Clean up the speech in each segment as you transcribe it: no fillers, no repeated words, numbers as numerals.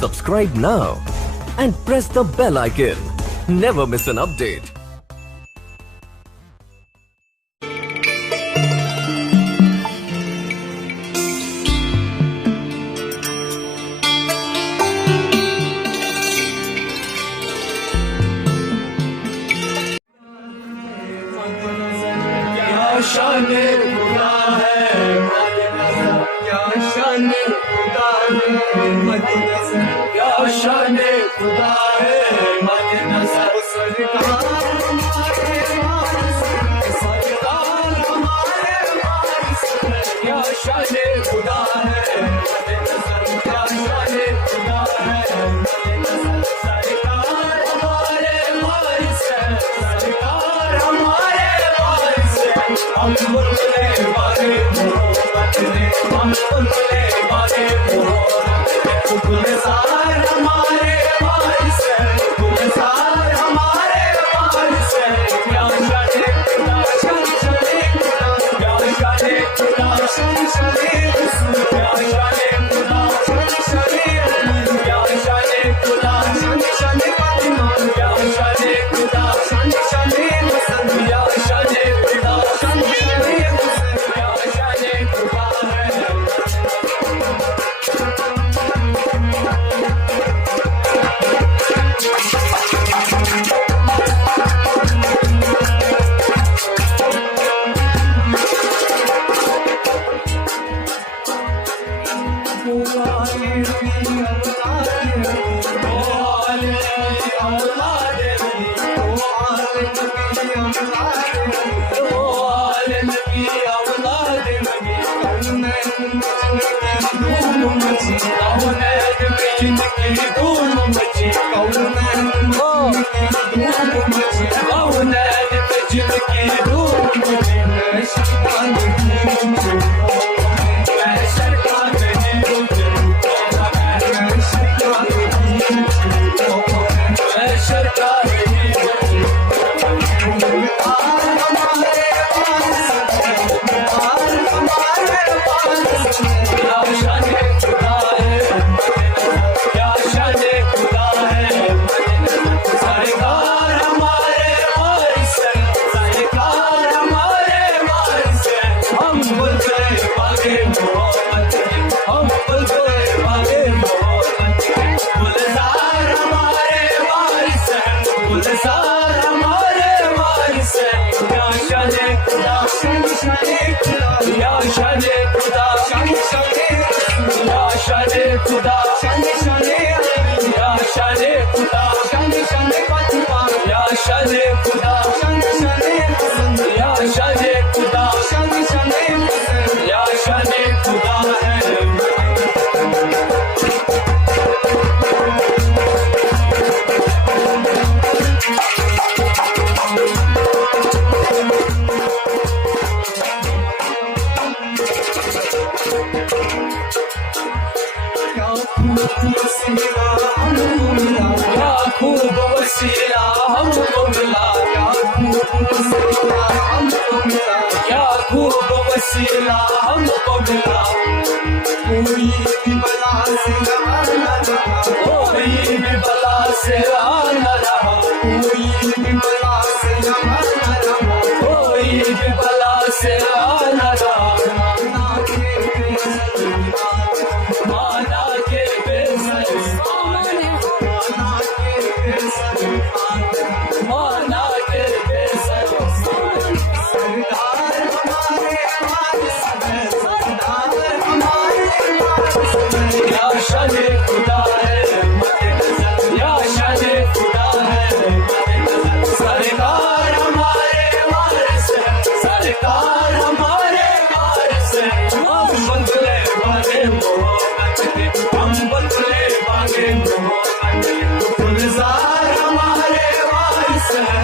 Subscribe now and press the bell icon. Never miss an update. शाने खुदा है क्या शाने खुदा है क्या शाने खुदा है सरकार क्या शाने खुदा है क्या शाने खुदा है सरकार हमारे वारिस है सरकार हमारे वारिस है हम बोलने वाले मोहब्बत ने हम बोलने वाले मोहब्बत ने गुलजार हमारे वारिस है गुलजार हमारे वारिस है क्या शाने खुदा शान शाने खुदा क्या शाने खुदा शान शाने क्या शाने खुदा शान शाने क्या शाने खुदा शान शाने क्या शाने खुदा शान शाने क्या शाने खुदा शान शाने क्या शाने खुदा है खुदा शाने शाने या शाने खुदा शाने शाने या शाने खुदा शाने शाने या शाने खुदा शाने शाने या शाने खुदा है क्या खूब वसीला हमको मिला क्या खूब वसीला हमको मिला कोई भी बला से आना रहा कोई भी बला से आना रहा कोई भी बला से आना रहा कोई भी बला से आना रहा माना के बेसर माना के बेसर सरदार हमारे वारिस है सरदार हमारे वारिस है या शाने खुदा है या शाने खुदा है सरकार हमारे वारिस है सरकार हमारे वारिस है हम बदले वाले मोहब्बत के हम बदले वाले मोहब्बत के गुलजार हमारे वारिस है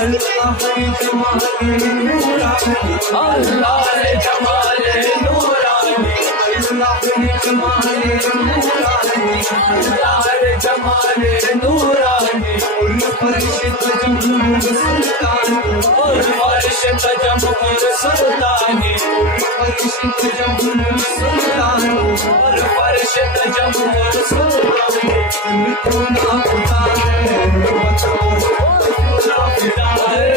अल्लाह रे जमाले नूरानी अल्लाह रे जमाले नूरानी अल्लाह रे जमाले नूरानी उल फरिश्त जमूर सुल्तानी उल फरिश्त जमूर सुल्तानी उल फरिश्त जमूर सुल्तानी उल फरिश्त जमूर सुल्तानी तुमको खुदा है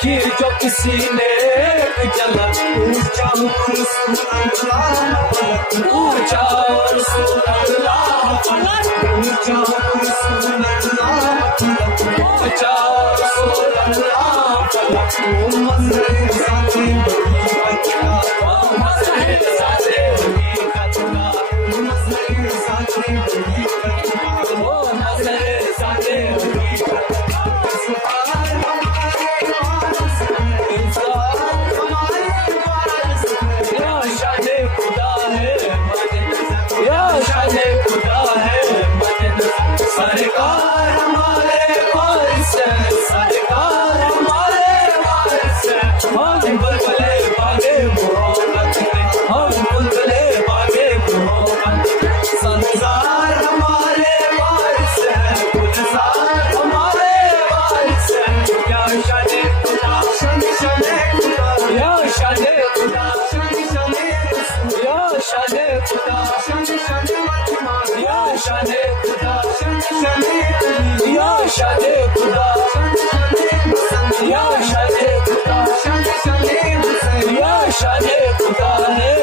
देखी जो किसी ने झलक ऊंचा रसूल अल्लाह पलक ऊंचा रसूल अल्लाह पलक वो मंज़िल साथे सरकार हमारे वारिस है सरकार हमारे वारिस है हम बुलबुले बागे मोहब्बत में हम बुलबुले बागे मोहब्बत संसार हमारे वारिस है गुलजार हमारे वारिस है या शाने खुदा शाने खुदा या शाने खुदा शाने या शाने खुदा शाने या शाने खुदा या शाने खुदा या शाने खुदा या शाने खुदा है